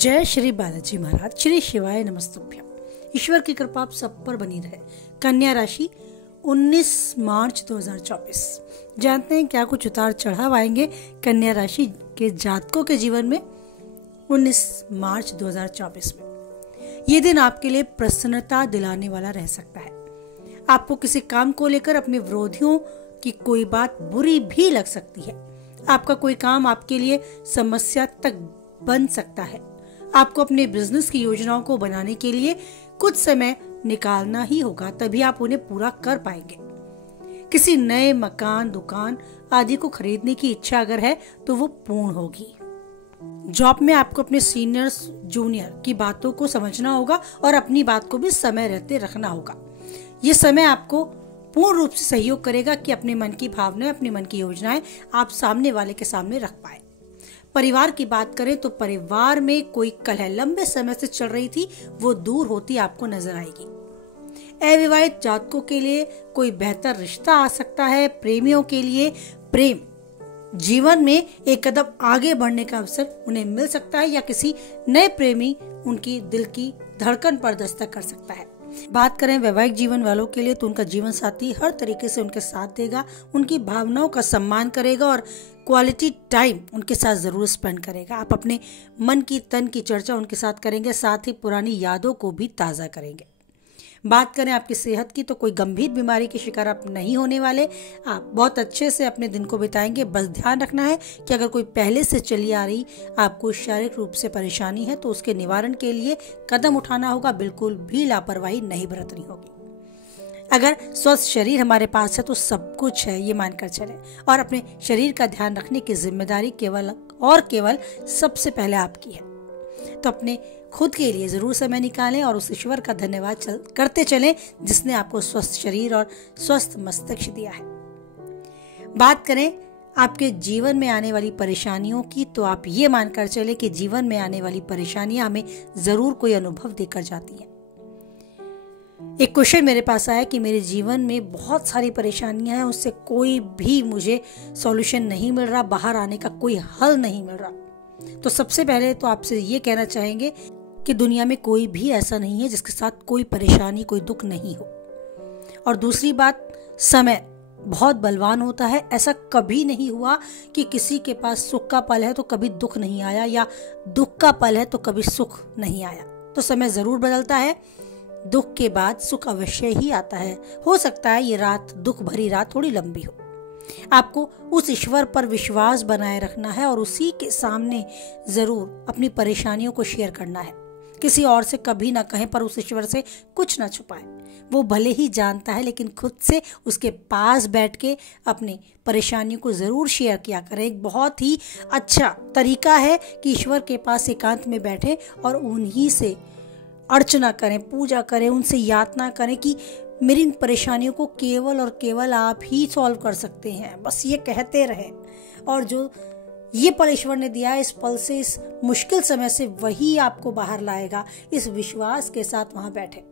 जय श्री बालाजी महाराज। श्री शिवाय नमस्तुभ्यम। ईश्वर की कृपा आप सब पर बनी रहे। कन्या राशि 19 मार्च 2024। जानते हैं क्या कुछ उतार चढ़ाव आएंगे कन्या राशि के जातकों के जीवन में 19 मार्च 2024 में। ये दिन आपके लिए प्रसन्नता दिलाने वाला रह सकता है। आपको किसी काम को लेकर अपने विरोधियों की कोई बात बुरी भी लग सकती है। आपका कोई काम आपके लिए समस्या तक बन सकता है। आपको अपने बिजनेस की योजनाओं को बनाने के लिए कुछ समय निकालना ही होगा, तभी आप उन्हें पूरा कर पाएंगे। किसी नए मकान, दुकान आदि को खरीदने की इच्छा अगर है तो वो पूर्ण होगी। जॉब में आपको अपने सीनियर्स जूनियर की बातों को समझना होगा और अपनी बात को भी समय रहते रखना होगा। ये समय आपको पूर्ण रूप से सहयोग करेगा कि अपने मन की भावनाएं, अपने मन की योजनाएं आप सामने वाले के सामने रख पाए। परिवार की बात करें तो परिवार में कोई कलह लंबे समय से चल रही थी, वो दूर होती आपको नजर आएगी। अविवाहित जातकों के लिए कोई बेहतर रिश्ता आ सकता है। प्रेमियों के लिए प्रेम जीवन में एक कदम आगे बढ़ने का अवसर उन्हें मिल सकता है, या किसी नए प्रेमी उनकी दिल की धड़कन पर दस्तक कर सकता है। बात करें वैवाहिक जीवन वालों के लिए तो उनका जीवन साथी हर तरीके से उनके साथ देगा, उनकी भावनाओं का सम्मान करेगा और क्वालिटी टाइम उनके साथ जरूर स्पेंड करेगा। आप अपने मन की तन की चर्चा उनके साथ करेंगे, साथ ही पुरानी यादों को भी ताज़ा करेंगे। बात करें आपकी सेहत की तो कोई गंभीर बीमारी के शिकार आप नहीं होने वाले। आप बहुत अच्छे से अपने दिन को बिताएंगे। बस ध्यान रखना है कि अगर कोई पहले से चली आ रही आपको शारीरिक रूप से परेशानी है तो उसके निवारण के लिए कदम उठाना होगा। बिल्कुल भी लापरवाही नहीं बरतनी होगी। अगर स्वस्थ शरीर हमारे पास है तो सब कुछ है, ये मानकर चले, और अपने शरीर का ध्यान रखने की जिम्मेदारी केवल और केवल सबसे पहले आपकी है। तो अपने खुद के लिए जरूर समय निकालें और उस ईश्वर का धन्यवाद करते चलें जिसने आपको स्वस्थ शरीर और स्वस्थ मस्तिष्क दिया है। बात करें आपके जीवन में आने वाली परेशानियों की तो आप ये मानकर चलें कि जीवन में आने वाली परेशानियां हमें जरूर कोई अनुभव देकर जाती हैं। एक क्वेश्चन मेरे पास आया कि मेरे जीवन में बहुत सारी परेशानियां हैं, उससे कोई भी मुझे सॉल्यूशन नहीं मिल रहा, बाहर आने का कोई हल नहीं मिल रहा। तो सबसे पहले तो आपसे ये कहना चाहेंगे कि दुनिया में कोई भी ऐसा नहीं है जिसके साथ कोई परेशानी, कोई दुख नहीं हो। और दूसरी बात, समय बहुत बलवान होता है। ऐसा कभी नहीं हुआ कि किसी के पास सुख का पल है तो कभी दुख नहीं आया, या दुख का पल है तो कभी सुख नहीं आया। तो समय जरूर बदलता है। दुख के बाद सुख अवश्य ही आता है। हो सकता है ये रात, दुख भरी रात, थोड़ी लंबी हो। आपको उस ईश्वर पर विश्वास बनाए रखना है और उसी के सामने जरूर अपनी परेशानियों को शेयर करना है। किसी और से कभी ना कहें, पर उस ईश्वर से कुछ ना छुपाएं। वो भले ही जानता है, लेकिन खुद से उसके पास बैठ के अपनी परेशानियों को जरूर शेयर किया करें। एक बहुत ही अच्छा तरीका है कि ईश्वर के पास एकांत में बैठें और उन्हीं से अर्चना करें, पूजा करें, उनसे यातना करें कि मेरी इन परेशानियों को केवल और केवल आप ही सॉल्व कर सकते हैं। बस ये कहते रहें, और जो ये पल ईश्वर ने दिया है, इस पल से, इस मुश्किल समय से वही आपको बाहर लाएगा। इस विश्वास के साथ वहां बैठे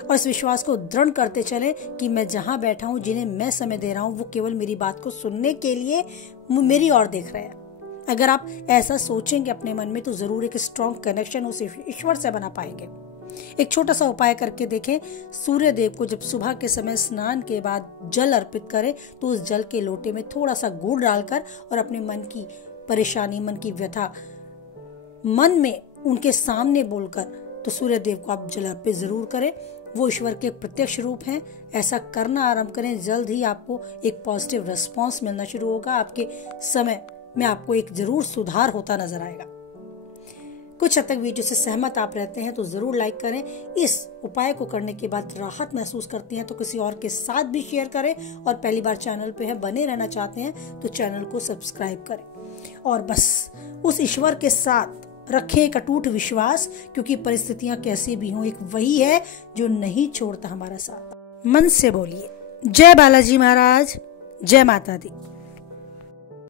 और इस विश्वास को दृढ़ करते चले कि मैं जहां बैठा हूं, जिन्हें मैं समय दे रहा हूं, वो केवल मेरी बात को सुनने के लिए मेरी ओर देख रहे हैं। अगर आप ऐसा सोचेंगे अपने मन में तो जरूर एक स्ट्रॉन्ग कनेक्शन उस ईश्वर से बना पाएंगे। एक छोटा सा उपाय करके देखें। सूर्य देव को जब सुबह के समय स्नान के बाद जल अर्पित करें तो उस जल के लोटे में थोड़ा सा गुड़ डालकर और अपने मन की परेशानी, मन की व्यथा मन में उनके सामने बोलकर तो सूर्य देव को आप जल अर्पित जरूर करें। वो ईश्वर के प्रत्यक्ष रूप हैं। ऐसा करना आरंभ करें, जल्द ही आपको एक पॉजिटिव रिस्पॉन्स मिलना शुरू होगा। आपके समय में आपको एक जरूर सुधार होता नजर आएगा। कुछ हद तक वीडियो से सहमत आप रहते हैं तो जरूर लाइक करें। इस उपाय को करने के बाद राहत महसूस करती हैं तो किसी और के साथ भी शेयर करें, और पहली बार चैनल पे है, बने रहना चाहते हैं तो चैनल को सब्सक्राइब करें। और बस उस ईश्वर के साथ रखें एक अटूट विश्वास, क्योंकि परिस्थितियां कैसी भी हों, एक वही है जो नहीं छोड़ता हमारा साथ। मन से बोलिए जय बालाजी महाराज, जय माता दी।